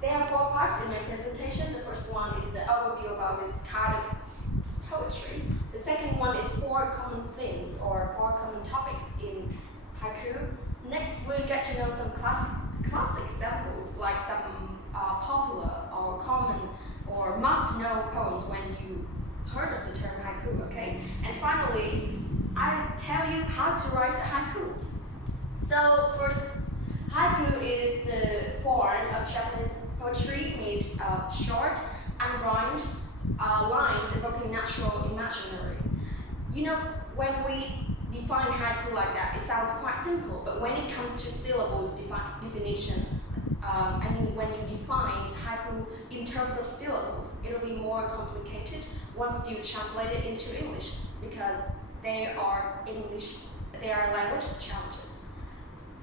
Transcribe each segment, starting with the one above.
There are 4 parts in my presentation. The first one is the overview about this kind of poetry. The second one is 4 common themes or 4 common topics in haiku. Next, we'll get to know some classic examples, like some popular or common or must-know poems when you heard of the term haiku, okay? And finally, I'll tell you how to write a haiku. So first, haiku is the form of Japanese poetry made of short, unrhymed lines evoking natural imaginary. You know, when we define haiku like that, it sounds quite simple, but when it comes to syllables definition, when you define haiku in terms of syllables, it'll be more complicated once you translate it into English, because there are language challenges.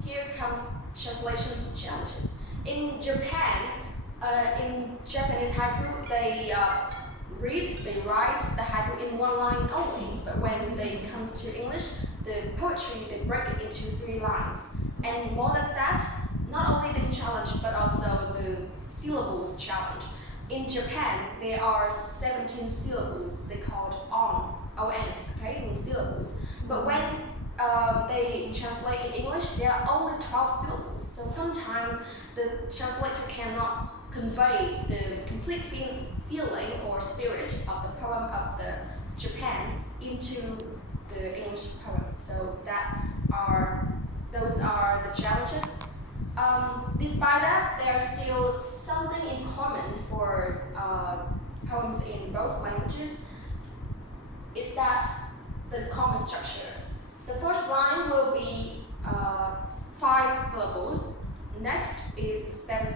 Here comes translation challenges. In Japan, in Japanese haiku, they write the haiku in 1 line only, but when it comes to English, the poetry, they break it into 3 lines. And more than that, not only this challenge, but also the syllables challenge. In Japan, there are 17 syllables, they called on, okay, in syllables. But when they translate in English, there are only 12 syllables. So sometimes the translator cannot convey the complete feeling or spirit of the poem of the Japan into the English poem. So those are the challenges. Despite that, there are still something in common for poems in both languages. Is that the common structure. The first line will be 5 syllables. Next is 7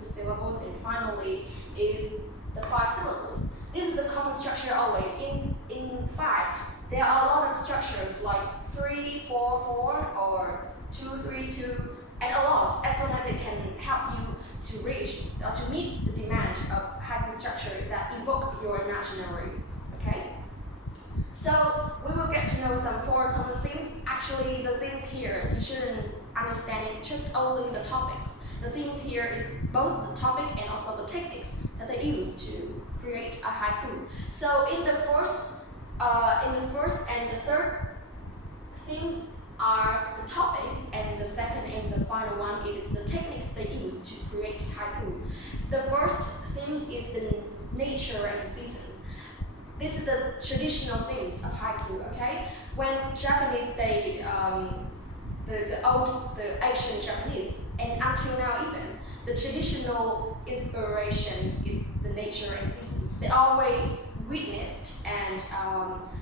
syllables, and finally is the 5 syllables. This is the common structure only. In fact, there are a lot of structures like 3, 4, 4, or 2, 3, 2, and a lot, as long as it can help you to reach or to meet the demand of haiku structure that evoke your imaginary. Okay? So we will get to know some 4 common themes. Actually, the things here, you shouldn't understand it just only the topics. The things here is both the topic and also the techniques that they use to create a haiku. So in the first and the third themes are the topic, and the second and the final one is the techniques they use to create haiku. The first theme is the nature and seasons. This is the traditional themes of haiku, okay? When Japanese, the ancient Japanese, and until now even, the traditional inspiration is the nature and season. They always witnessed and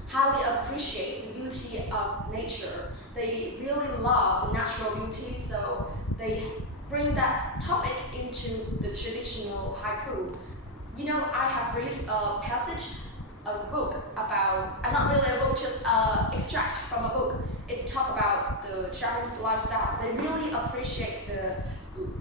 highly appreciate the beauty of nature. They really love the natural beauty, so they bring that topic into the traditional haiku. You know, I have read a passage of a book about, not really a book, just an extract from a book. It talks about the Japanese lifestyle. They really appreciate the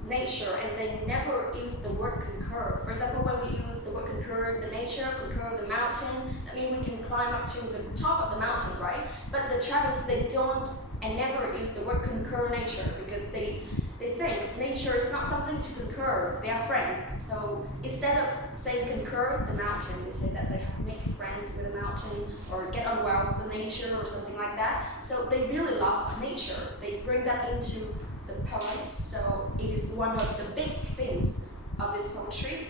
nature, and they never use the word concur. For example, when we use the word concur, the nature, concur the mountain, I mean, we can climb up to the top of the mountain, right? But the Japanese, they don't and never use the word concur nature, because they think nature is not something to concur. They are friends. So instead of saying concur the mountain, they say that they have to make friends with the mountain or get on well with the nature or something like that. So they really love nature. They bring that into the poem. So it is one of the big things of this poetry.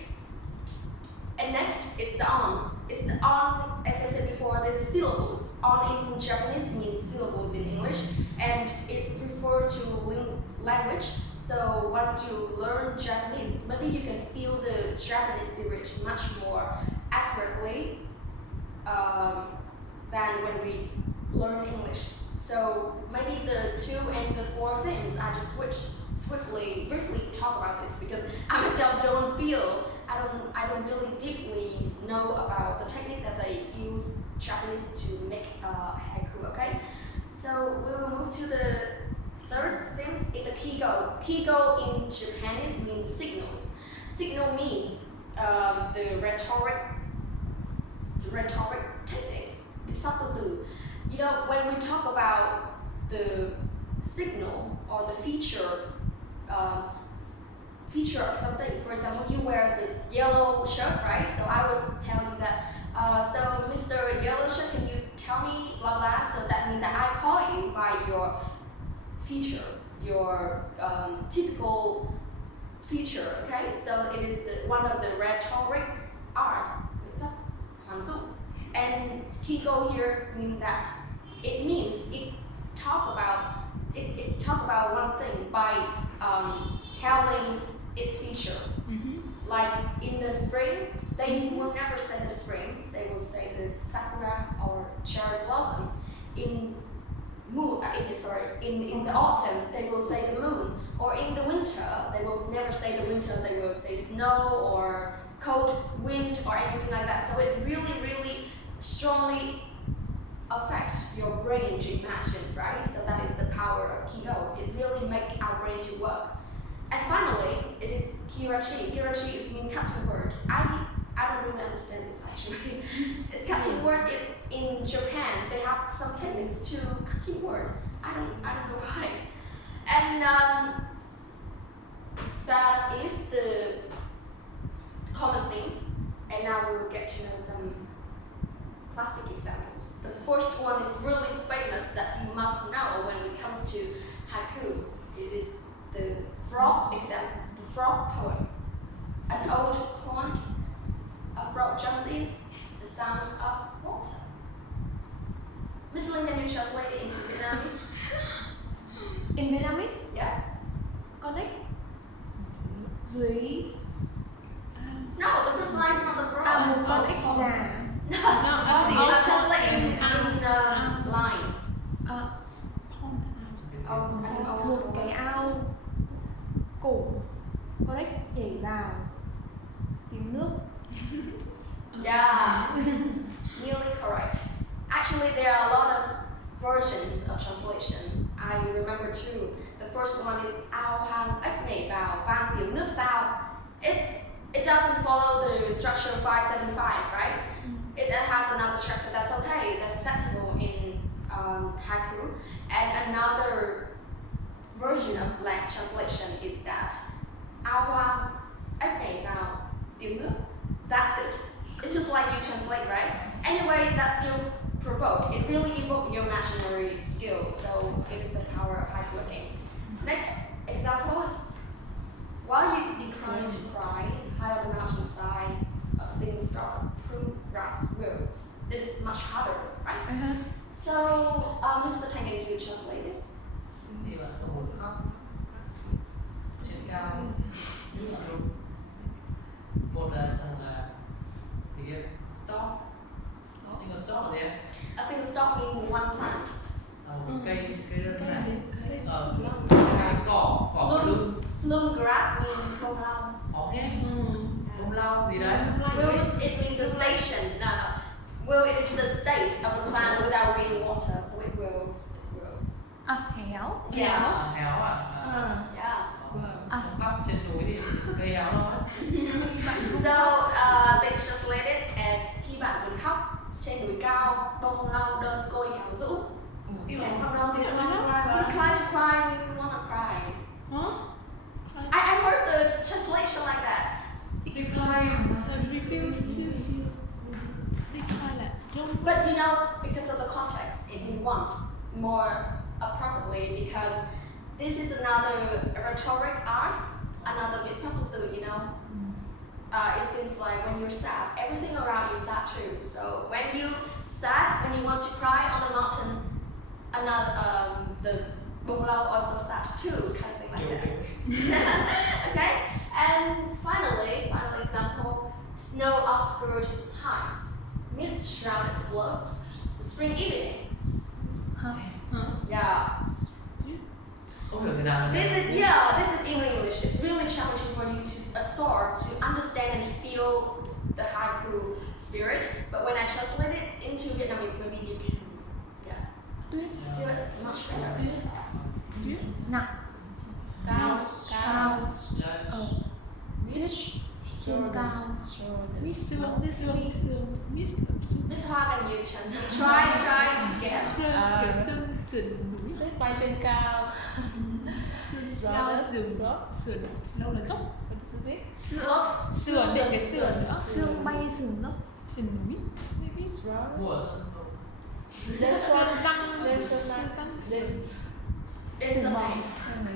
And next is the on. It's the on, as I said before, there's syllables. On in Japanese means syllables in English, and it refers to language. So once you learn Japanese, maybe you can feel the Japanese spirit much more accurately than when we learn English. So maybe the 2 and the 4 things, I just briefly talk about this, because I myself I don't really deeply know about the technique that they use Japanese to make haiku, okay? So we will move to the third thing, the kigo. Kigo in Japanese means signals. Signal means the rhetoric technique. You know, when we talk about the signal or the feature of something, when you wear the yellow shirt, right? So I will tell you that, so Mr. Yellow Shirt, can you tell me blah blah? So that means that I call you by your feature, your typical feature, okay? So it is one of the rhetoric art. And Kigo here means that it means it talk about one thing by telling its feature. Like in the spring, they will never say the spring. They will say the sakura or cherry blossom. In the autumn, they will say the moon. Or in the winter, they will never say the winter. They will say snow or cold wind or anything like that. So it really strongly affects your brain to imagine, right? So that is the power of Kigo. It really makes our brain to work. And finally, it is kirachi. Kirachi is mean cutting word. I don't really understand this actually. It's cutting word. In Japan, they have some techniques to cutting word. I don't know why. And that is the common things. And now we will get to know some classic examples. The first one is really famous that you must know when it comes to haiku. It is the frog example, the frog poem. An old pond, a frog jumps in, the sound of water. Miss Lin, can you translate it into Vietnamese? In Vietnamese? Yeah. Connect. Dưới. No, the first line is not the frog. Một con ếch già. No, translate in the line. Một cái ao cổ, con ếch nhảy vào, tiếng nước. Yeah, nearly correct. Actually, there are a lot of versions of translation. I remember two. The first one is ao hang ếch nhảy vào, vang tiếng nước sao. It doesn't follow the structure of 575, right? It has another structure that's okay, that's acceptable in haiku. And another version of blank translation is that ao hoang ếch nhảy vào tiếng nước. That's it. It's just like you translate, right? Anyway, that still provoke. It really evokes your imaginary skill. So it is the power of haiku again. Next example is while you decline to cry, high on the mountainside, a single stalk of prune grass grows. It is much harder, right? So, Mr. Tang, can you translate this? Trên cao một là thì cái stalk, single stalk là gì em? A single stalk means one plant. Một cây đơn này cái cỏ lưng. Long grass means bông lau. Okay. Bông lau gì đấy? Wills, it means the station. No. Well, it is the state of the plant without being water, so it wills. Héo. Yeah. Héo à? Yeah. Bắp trên núi thì cây héo thôi. So they translate it as khi bạn buồn khóc trên núi cao, bông lau đơn côi héo rũ. Khi bạn khóc đâu thì Decline to cry means you wanna cry. I heard the translation like that. Refuse to. But you know, because of the context, if you want more appropriately, because this is another rhetoric art, another bit from you know. It seems like when you're sad, everything around you is sad too. So when you sad, when you want to cry on the mountain, another the bông lau also sad too, kind of thing like that. Okay, and finally, final example: snow obscured heights, mist shrouded slopes, the spring evening. Yeah. Không hiểu thế nào. This is in English. It's really challenging for you to absorb, to understand and feel the haiku spirit. But when I translate it into Vietnamese, maybe you can, feel it much better. Nặng. Cao. Tuyết trên cao. Miss Hoa, can you translate? Try to guess. Tuyết bay trên cao. Sườn là dốc. What does it mean? Sườn là cái sườn nữa. Sườn bay sườn dốc. Sườn núi. Maybe it's rather. Mùa xuân đâu. Đêm xuân. Sườn răng. Đêm xuân này. Đêm. It's Sườn okay. mỏng.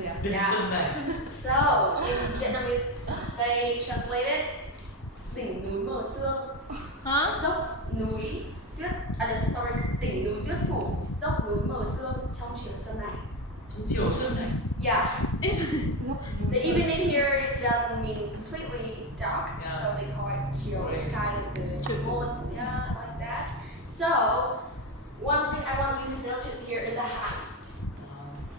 Yeah. Đêm Yeah. xuân này. So in Vietnamese, they translated đỉnh núi mờ sương, Hả? dốc núi tuyết. Sorry, đỉnh núi tuyết phủ, dốc núi mờ sương trong chiều xuân này. Trong chiều xuân này. Yeah. Dốc. The evening here doesn't mean completely dark, Yeah. so they call it chiều. It's kind of the moon, yeah, like that. So one thing I want you to notice here in the heights.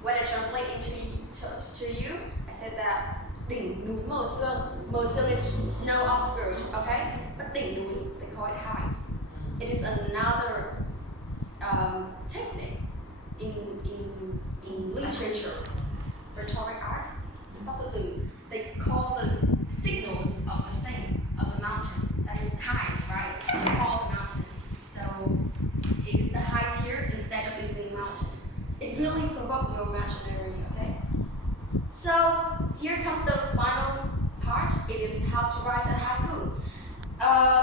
When I translate to you, I said that đỉnh núi mờ sương. Mờ sương is snow obscured, okay? But đỉnh núi, they call it heights. It is another technique in literature, rhetoric art. Pháp từ từ, they call the signals of the thing, of the mountain. That is heights, right? To call the mountain. So it is the heights here instead of using mountain. It really provokes your imaginary, okay? So here comes the final part. It is how to write a haiku.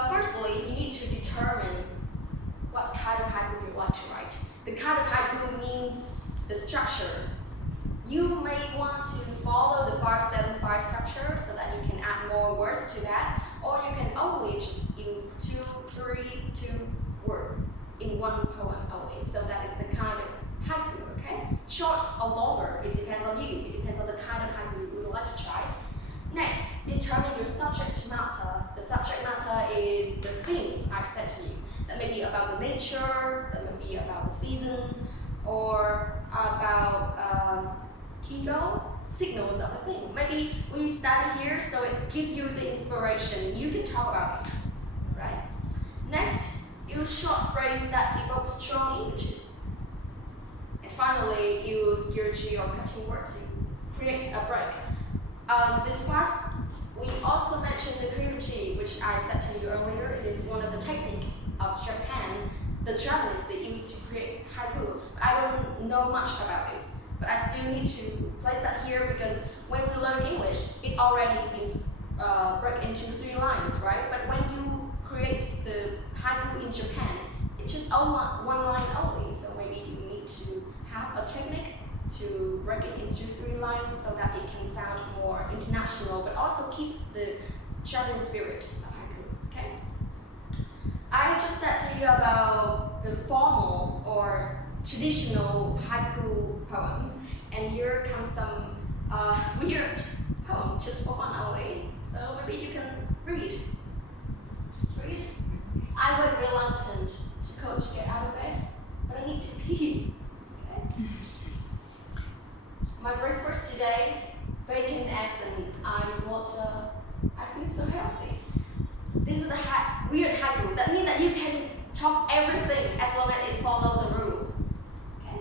Firstly, you need to determine what kind of haiku you like to write. The kind of haiku means the structure. You may want to follow the 5-7-5 structure so that you can add more words to that, or you can only just use 2, 3, 2 words in one poem only. So that is the kind of haiku, okay? Short or longer, it depends on you. It depends on the kind of haiku you would like to try. Next, determine your subject matter. The subject matter is the themes I've said to you. That may be about the nature, that may be about the seasons, or about signals of the thing. Maybe we study here, so it gives you the inspiration. You can talk about this, right? Next, use short phrase that evoke strong images. And finally, use geology or cutting word to create a break. This part, we also mentioned the creativity, which I said to you earlier. It is one of the techniques of Japan, the Japanese they use to create haiku. I don't know much about this, but I still need to place that here because when we learn English, it already is break into 3 lines, right? But when you create the haiku in Japan, it's just one line only. So maybe you need to have a technique to break it into 3 lines so that it can sound more international, but also keeps the Japanese spirit of haiku. Okay. I just said to you about the formal or traditional haiku poems, and here comes some weird poems just for fun only. So maybe you can read. Just read. I went reluctant to get out of bed, but I need to pee. Okay. My breakfast today, bacon, eggs, and ice water. I feel so healthy. This is the weird haiku. That means that you can talk everything as long as it follows the rule. Okay?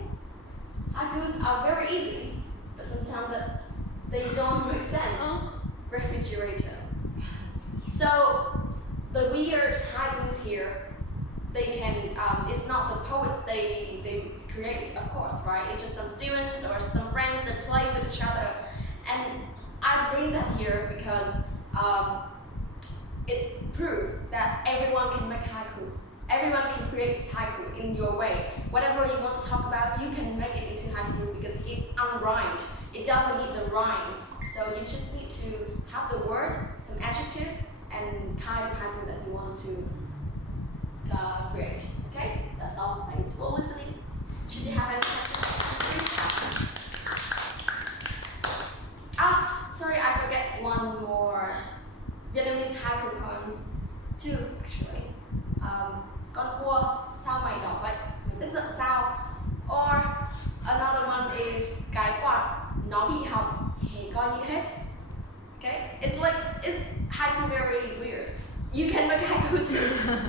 Haikus are very easy, but sometimes they don't make sense. Refrigerator. So the weird haikus here, they can. It's not the poets they create, of course, right? It's just some students or some friends that play with each other, and I bring that here because it proves that everyone can make haiku. Everyone can create haiku in your way. Whatever you want to talk about, you can make it into haiku because it's unrhymed. It doesn't need the rhyme. So you just need to have the word, some adjective, and kind of haiku that you want to create. Okay? That's all. Thanks for listening. Should you have any questions? Sorry, I forget one more. Vietnamese haiku poems. 2 actually. Con cua, sao mày đỏ vậy? Mày tức giận sao? Or another one is cái quạt, nó bị hỏng, hề coi như hết. Okay? It's haiku very weird. You can make haiku too.